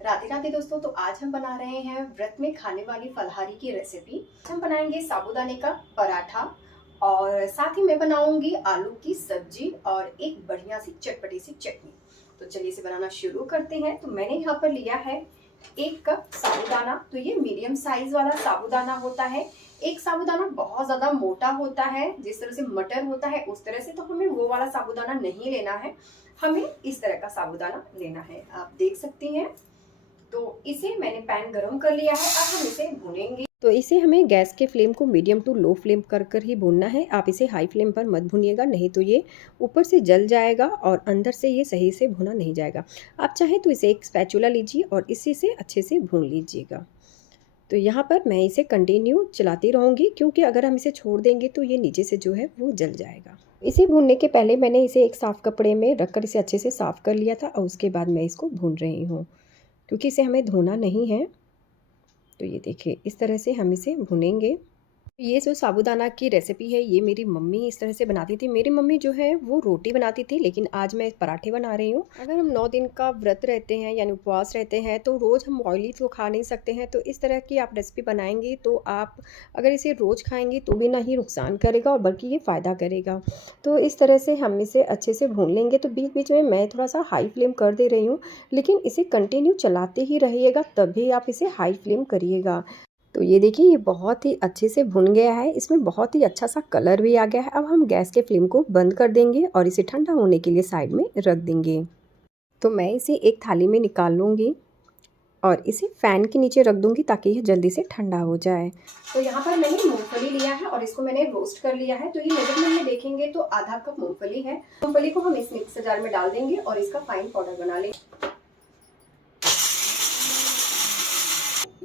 राधे राधे दोस्तों। तो आज हम बना रहे हैं व्रत में खाने वाली फलाहारी की रेसिपी। हम बनाएंगे साबूदाने का पराठा और साथ ही मैं बनाऊंगी आलू की सब्जी और एक बढ़िया सी चटपटी सी चटनी। तो चलिए इसे बनाना शुरू करते हैं। तो मैंने यहाँ पर लिया है 1 कप साबूदाना। तो ये मीडियम साइज वाला साबूदाना होता है। एक साबूदाना बहुत ज्यादा मोटा होता है, जिस तरह से मटर होता है उस तरह से, तो हमें वो वाला साबूदाना नहीं लेना है, हमें इस तरह का साबूदाना लेना है। आप देख सकती हैं। तो इसे मैंने पैन गरम कर लिया है। अब हम इसे भूनेंगे। तो इसे हमें गैस के फ्लेम को मीडियम टू लो फ्लेम कर कर ही भूनना है। आप इसे हाई फ्लेम पर मत भूनिएगा, नहीं तो ये ऊपर से जल जाएगा और अंदर से ये सही से भुना नहीं जाएगा। आप चाहे तो इसे एक स्पैचुला लीजिए और इसी से अच्छे से भून लीजिएगा। तो यहाँ पर मैं इसे कंटिन्यू चलाती रहूँगी, क्योंकि अगर हम इसे छोड़ देंगे तो ये नीचे से जो है वो जल जाएगा। इसे भूनने के पहले मैंने इसे एक साफ़ कपड़े में रखकर इसे अच्छे से साफ़ कर लिया था और उसके बाद मैं इसको भून रही हूँ, क्योंकि इसे हमें धोना नहीं है। तो ये देखिए, इस तरह से हम इसे भुनेंगे। ये जो साबूदाना की रेसिपी है, ये मेरी मम्मी इस तरह से बनाती थी। मेरी मम्मी जो है वो रोटी बनाती थी, लेकिन आज मैं पराठे बना रही हूँ। अगर हम 9 दिन का व्रत रहते हैं यानी उपवास रहते हैं, तो रोज़ हम ऑयली तो खा नहीं सकते हैं। तो इस तरह की आप रेसिपी बनाएंगी तो आप अगर इसे रोज़ खाएंगी तो भी ना ही नुकसान करेगा और बल्कि ये फ़ायदा करेगा। तो इस तरह से हम इसे अच्छे से भून लेंगे। तो बीच बीच में मैं थोड़ा सा हाई फ्लेम कर दे रही हूँ, लेकिन इसे कंटिन्यू चलाते ही रहिएगा, तभी आप इसे हाई फ्लेम करिएगा। तो ये देखिए, ये बहुत ही अच्छे से भुन गया है। इसमें बहुत ही अच्छा सा कलर भी आ गया है। अब हम गैस के फ्लेम को बंद कर देंगे और इसे ठंडा होने के लिए साइड में रख देंगे। तो मैं इसे एक थाली में निकाल लूँगी और इसे फ़ैन के नीचे रख दूँगी, ताकि यह जल्दी से ठंडा हो जाए। तो यहाँ पर मैंने मूंगफली लिया है और इसको मैंने रोस्ट कर लिया है। तो ये मेजरमेंट में देखेंगे तो आधा कप मूंगफली है। मूंगफली को हम इस मिक्सर जार में डाल देंगे और इसका फाइन पाउडर बना लेंगे।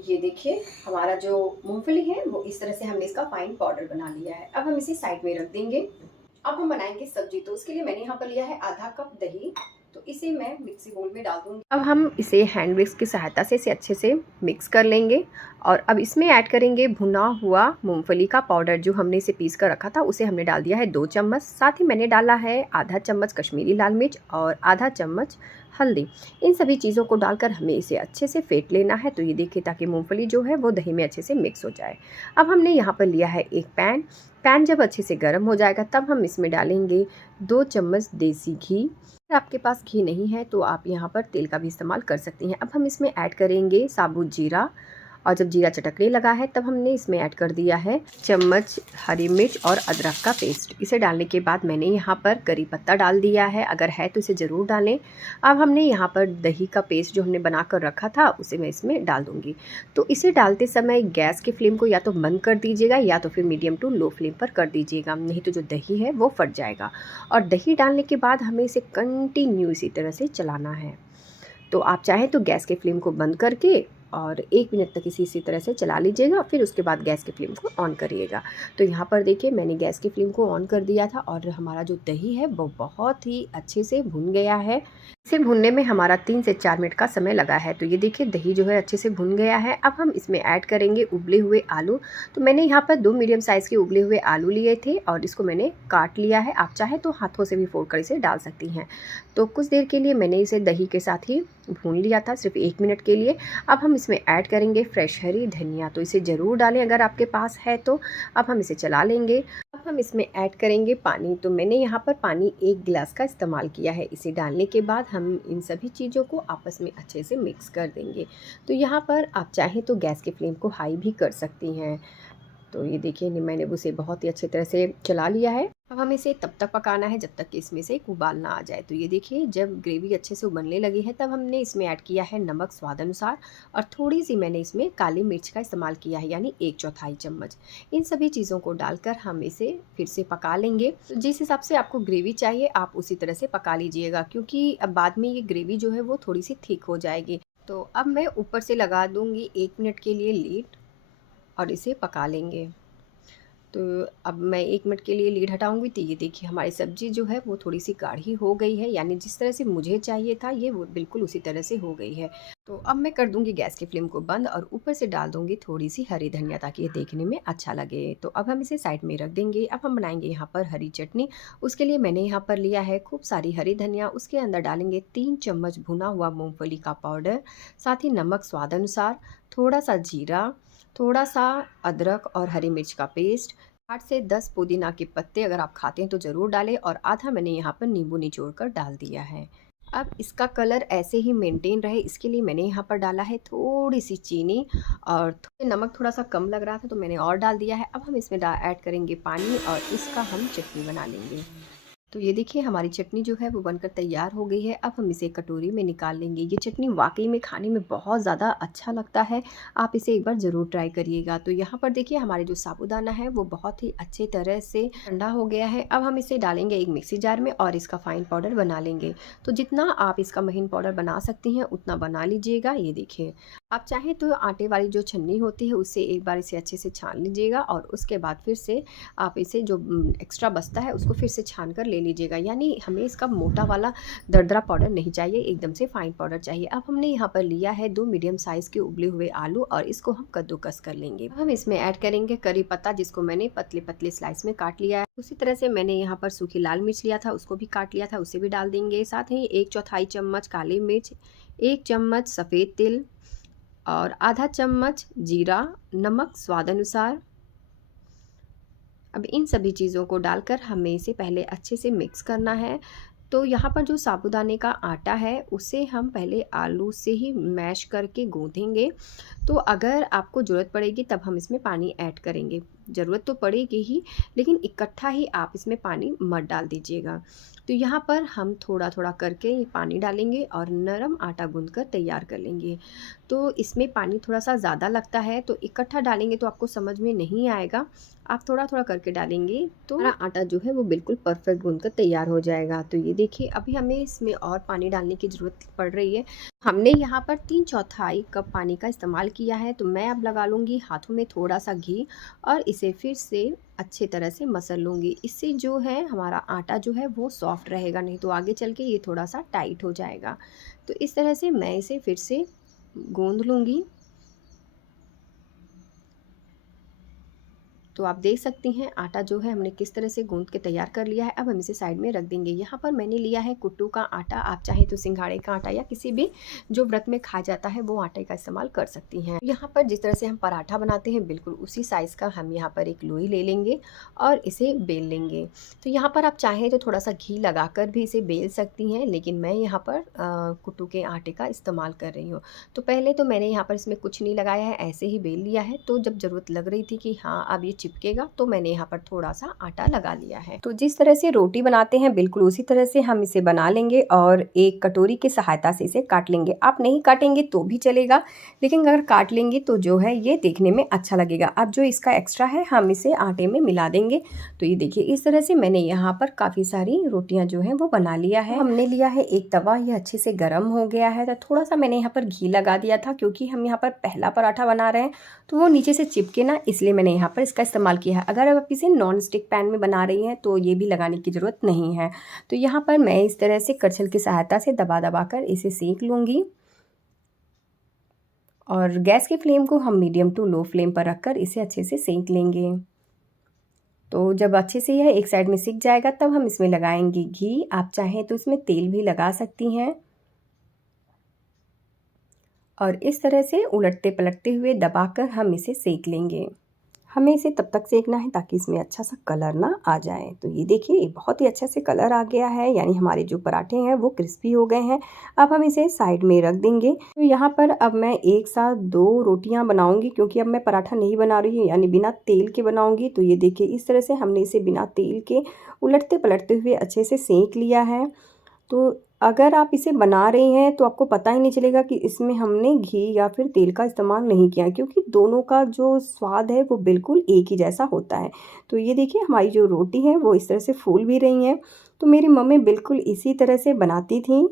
ये देखिए, हमारा जो मूंगफली है वो इस तरह से हमने इसका फाइन पाउडर बना लिया है। अब हम इसे साइड में रख देंगे। अब हम बनाएंगे सब्जी। तो उसके लिए मैंने यहाँ पर लिया है आधा कप दही। तो इसे मैं मिक्सी बोल में डाल दूंगी। अब हम इसे हैंड विक्स की सहायता से इसे अच्छे से मिक्स कर लेंगे और अब इसमें ऐड करेंगे भुना हुआ मूंगफली का पाउडर। जो हमने इसे पीस कर रखा था उसे हमने डाल दिया है 2 चम्मच। साथ ही मैंने डाला है आधा चम्मच कश्मीरी लाल मिर्च और आधा चम्मच हल्दी। इन सभी चीज़ों को डालकर हमें इसे अच्छे से फेंट लेना है। तो ये देखिए, ताकि मूंगफली जो है वो दही में अच्छे से मिक्स हो जाए। अब हमने यहाँ पर लिया है एक पैन जब अच्छे से गर्म हो जाएगा तब हम इसमें डालेंगे 2 चम्मच देसी घी। अगर आपके पास घी नहीं है तो आप यहाँ पर तेल का भी इस्तेमाल कर सकती हैं। अब हम इसमें ऐड करेंगे साबुत जीरा, और जब जीरा चटकने लगा है तब हमने इसमें ऐड कर दिया है चम्मच हरी मिर्च और अदरक का पेस्ट। इसे डालने के बाद मैंने यहाँ पर करी पत्ता डाल दिया है, अगर है तो इसे ज़रूर डालें। अब हमने यहाँ पर दही का पेस्ट जो हमने बना कर रखा था उसे मैं इसमें डाल दूँगी। तो इसे डालते समय गैस के फ्लेम को या तो बंद कर दीजिएगा या तो फिर मीडियम टू लो फ्लेम पर कर दीजिएगा, नहीं तो जो दही है वो फट जाएगा। और दही डालने के बाद हमें इसे कंटिन्यू इसी तरह से चलाना है। तो आप चाहें तो गैस के फ्लेम को बंद करके और 1 मिनट तक इसी तरह से चला लीजिएगा, फिर उसके बाद गैस के फ्लेम को ऑन करिएगा। तो यहाँ पर देखिए, मैंने गैस के फ्लेम को ऑन कर दिया था और हमारा जो दही है वो बहुत ही अच्छे से भुन गया है। इसे भुनने में हमारा 3 से 4 मिनट का समय लगा है। तो ये देखिए, दही जो है अच्छे से भुन गया है। अब हम इसमें ऐड करेंगे उबले हुए आलू। तो मैंने यहाँ पर 2 मीडियम साइज़ के उबले हुए आलू लिए थे और इसको मैंने काट लिया है। आप चाहे तो हाथों से भी फोड़ कर इसे डाल सकती हैं। तो कुछ देर के लिए मैंने इसे दही के साथ ही भून लिया था, सिर्फ 1 मिनट के लिए। अब हम इसमें ऐड करेंगे फ्रेश हरी धनिया। तो इसे ज़रूर डालें अगर आपके पास है तो। अब हम इसे चला लेंगे। अब हम इसमें ऐड करेंगे पानी। तो मैंने यहाँ पर पानी 1 गिलास का इस्तेमाल किया है। इसे डालने के बाद हम इन सभी चीज़ों को आपस में अच्छे से मिक्स कर देंगे। तो यहाँ पर आप चाहें तो गैस के फ्लेम को हाई भी कर सकती हैं। तो ये देखिए, मैंने उसे बहुत ही अच्छी तरह से चला लिया है। अब हमें इसे तब तक पकाना है जब तक कि इसमें से एक उबाल ना आ जाए। तो ये देखिए, जब ग्रेवी अच्छे से उबलने लगी है तब हमने इसमें ऐड किया है नमक स्वाद अनुसार और थोड़ी सी मैंने इसमें काली मिर्च का इस्तेमाल किया है, यानी 1/4 चम्मच। इन सभी चीज़ों को डालकर हम इसे फिर से पका लेंगे। तो जिस हिसाब से आपको ग्रेवी चाहिए आप उसी तरह से पका लीजिएगा, क्योंकि अब बाद में ये ग्रेवी जो है वो थोड़ी सी थिक हो जाएगी। तो अब मैं ऊपर से लगा दूँगी 1 मिनट के लिए लीड और इसे पका लेंगे। तो अब मैं 1 मिनट के लिए लीड हटाऊँगी। तो ये देखिए, हमारी सब्ज़ी जो है वो थोड़ी-सी गाढ़ी हो गई है, यानी जिस तरह से मुझे चाहिए था ये वो बिल्कुल उसी तरह से हो गई है। तो अब मैं कर दूंगी गैस की फ्लेम को बंद और ऊपर से डाल दूंगी थोड़ी सी हरी धनिया ताकि ये देखने में अच्छा लगे। तो अब हम इसे साइड में रख देंगे। अब हम बनाएंगे यहाँ पर हरी चटनी। उसके लिए मैंने यहाँ पर लिया है खूब सारी हरी धनिया। उसके अंदर डालेंगे 3 चम्मच भुना हुआ मूंगफली का पाउडर, साथ ही नमक स्वाद अनुसार, थोड़ा सा जीरा, थोड़ा सा अदरक और हरी मिर्च का पेस्ट, 8 से 10 पुदीना के पत्ते अगर आप खाते हैं तो ज़रूर डालें, और आधा मैंने यहाँ पर नींबू निचोड़ कर डाल दिया है। अब इसका कलर ऐसे ही मेंटेन रहे इसके लिए मैंने यहाँ पर डाला है थोड़ी सी चीनी, और नमक थोड़ा सा कम लग रहा था तो मैंने और डाल दिया है। अब हम इसमें ऐड करेंगे पानी और इसका हम चटनी बना लेंगे। तो ये देखिए हमारी चटनी जो है वो बनकर तैयार हो गई है। अब हम इसे कटोरी में निकाल लेंगे। ये चटनी वाकई में खाने में बहुत ज़्यादा अच्छा लगता है, आप इसे एक बार ज़रूर ट्राई करिएगा। तो यहाँ पर देखिए हमारे जो साबूदाना है वो बहुत ही अच्छे तरह से ठंडा हो गया है। अब हम इसे डालेंगे एक मिक्सी जार में और इसका फाइन पाउडर बना लेंगे। तो जितना आप इसका महीन पाउडर बना सकती हैं उतना बना लीजिएगा। ये देखिए आप चाहें तो आटे वाली जो छन्नी होती है उससे एक बार इसे अच्छे से छान लीजिएगा, और उसके बाद फिर से आप इसे जो एक्स्ट्रा बचता है उसको फिर से छान कर ले लीजिएगा। यानी हमें इसका मोटा वाला दरदरा पाउडर नहीं चाहिए, एकदम से फाइन पाउडर चाहिए। अब हमने यहाँ पर लिया है 2 मीडियम साइज़ के उबले हुए आलू और इसको हम कद्दूकस कर लेंगे। हम इसमें ऐड करेंगे करी पत्ता जिसको मैंने पतले पतले स्लाइस में काट लिया है। उसी तरह से मैंने यहाँ पर सूखी लाल मिर्च लिया था उसको भी काट लिया था, उसे भी डाल देंगे। साथ ही 1/4 चम्मच काली मिर्च, 1 चम्मच सफ़ेद तिल और आधा चम्मच जीरा, नमक स्वाद अनुसार। अब इन सभी चीज़ों को डालकर हमें इसे पहले अच्छे से मिक्स करना है। तो यहाँ पर जो साबूदाने का आटा है उसे हम पहले आलू से ही मैश करके गूँथेंगे। तो अगर आपको ज़रूरत पड़ेगी तब हम इसमें पानी ऐड करेंगे, ज़रूरत तो पड़ेगी ही, लेकिन इकट्ठा ही आप इसमें पानी मत डाल दीजिएगा। तो यहाँ पर हम थोड़ा थोड़ा करके ये पानी डालेंगे और नरम आटा गूँथ कर तैयार कर लेंगे। तो इसमें पानी थोड़ा सा ज़्यादा लगता है, तो इकट्ठा डालेंगे तो आपको समझ में नहीं आएगा, आप थोड़ा थोड़ा करके डालेंगे तो हमारा आटा जो है वो बिल्कुल परफेक्ट गूँथ कर तैयार हो जाएगा। तो ये देखिए अभी हमें इसमें और पानी डालने की ज़रूरत पड़ रही है। हमने यहाँ पर 3/4 कप पानी का इस्तेमाल किया है। तो मैं अब लगा लूँगी हाथों में थोड़ा सा घी और इसे फिर से अच्छे तरह से मसल लूँगी। इससे जो है हमारा आटा जो है वो सॉफ्ट रहेगा, नहीं तो आगे चल के ये थोड़ा सा टाइट हो जाएगा। तो इस तरह से मैं इसे फिर से गूँध लूँगी। तो आप देख सकती हैं आटा जो है हमने किस तरह से गूंथ के तैयार कर लिया है। अब हम इसे साइड में रख देंगे। यहाँ पर मैंने लिया है कुट्टू का आटा, आप चाहें तो सिंघाड़े का आटा या किसी भी जो व्रत में खा जाता है वो आटे का इस्तेमाल कर सकती हैं। यहाँ पर जिस तरह से हम पराठा बनाते हैं बिल्कुल उसी साइज़ का हम यहाँ पर एक लोई ले लेंगे और इसे बेल लेंगे। तो यहाँ पर आप चाहें तो थोड़ा सा घी लगा कर भी इसे बेल सकती हैं, लेकिन मैं यहाँ पर कुट्टू के आटे का इस्तेमाल कर रही हूँ। तो पहले तो मैंने यहाँ पर इसमें कुछ नहीं लगाया है, ऐसे ही बेल लिया है। तो जब ज़रूरत लग रही थी कि हाँ अब ये चिपकेगा तो मैंने यहाँ पर थोड़ा सा आटा लगा लिया है। तो जिस तरह से रोटी बनाते हैं बिल्कुल उसी तरह से हम इसे बना लेंगे और एक कटोरी की सहायता से इसे काट लेंगे। आप नहीं काटेंगे तो भी चलेगा, लेकिन अगर काट लेंगे तो जो है ये देखने में अच्छा लगेगा। अब जो इसका एक्स्ट्रा है हम इसे आटे में मिला देंगे। तो ये देखिए इस तरह से मैंने यहाँ पर काफ़ी सारी रोटियाँ जो हैं वो बना लिया है। हमने लिया है एक तवा, ये अच्छे से गर्म हो गया है। तो थोड़ा सा मैंने यहाँ पर घी लगा दिया था क्योंकि हम यहाँ पर पहला पराठा बना रहे हैं तो वो नीचे से चिपके ना, इसलिए मैंने यहाँ पर इसका इस्तेमाल किया है। अगर आप इसे नॉन स्टिक पैन में बना रही हैं तो ये भी लगाने की ज़रूरत नहीं है। तो यहाँ पर मैं इस तरह से करछल की सहायता से दबा दबा कर इसे सेक लूँगी और गैस की फ्लेम को हम मीडियम टू लो फ्लेम पर रखकर इसे अच्छे से सेक लेंगे। तो जब अच्छे से यह एक साइड में सिक जाएगा तब हम इसमें लगाएंगे घी, आप चाहें तो इसमें तेल भी लगा सकती हैं। और इस तरह से उलटते पलटते हुए दबाकर हम इसे सेक लेंगे। हमें इसे तब तक सेकना है ताकि इसमें अच्छा सा कलर ना आ जाए। तो ये देखिए ये बहुत ही अच्छा से कलर आ गया है, यानी हमारे जो पराठे हैं वो क्रिस्पी हो गए हैं। अब हम इसे साइड में रख देंगे। तो यहाँ पर अब मैं एक साथ 2 रोटियाँ बनाऊँगी क्योंकि अब मैं पराठा नहीं बना रही हूँ, यानी बिना तेल के बनाऊँगी। तो ये देखिए इस तरह से हमने इसे बिना तेल के उलटते पलटते हुए अच्छे से सेक लिया है। तो अगर आप इसे बना रही हैं तो आपको पता ही नहीं चलेगा कि इसमें हमने घी या फिर तेल का इस्तेमाल नहीं किया, क्योंकि दोनों का जो स्वाद है वो बिल्कुल एक ही जैसा होता है। तो ये देखिए हमारी जो रोटी है वो इस तरह से फूल भी रही हैं। तो मेरी मम्मी बिल्कुल इसी तरह से बनाती थी।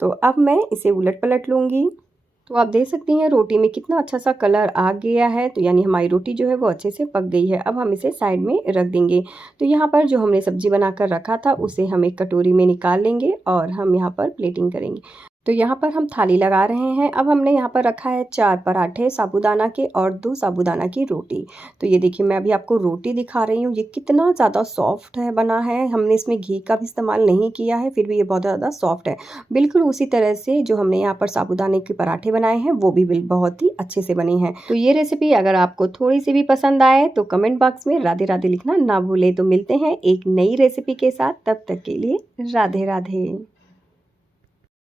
तो अब मैं इसे उलट पलट लूँगी। तो आप देख सकती हैं रोटी में कितना अच्छा सा कलर आ गया है। तो यानी हमारी रोटी जो है वो अच्छे से पक गई है। अब हम इसे साइड में रख देंगे। तो यहाँ पर जो हमने सब्जी बनाकर रखा था उसे हम एक कटोरी में निकाल लेंगे और हम यहाँ पर प्लेटिंग करेंगे। तो यहाँ पर हम थाली लगा रहे हैं। अब हमने यहाँ पर रखा है 4 पराठे साबूदाना के और 2 साबूदाना की रोटी। तो ये देखिए मैं अभी आपको रोटी दिखा रही हूँ, ये कितना ज़्यादा सॉफ्ट है बना है। हमने इसमें घी का भी इस्तेमाल नहीं किया है, फिर भी ये बहुत ज़्यादा सॉफ्ट है। बिल्कुल उसी तरह से जो हमने यहाँ पर साबूदाने के पराठे बनाए हैं वो भी बहुत ही अच्छे से बने हैं। तो ये रेसिपी अगर आपको थोड़ी सी भी पसंद आए तो कमेंट बॉक्स में राधे राधे लिखना ना भूले। तो मिलते हैं एक नई रेसिपी के साथ, तब तक के लिए राधे राधे।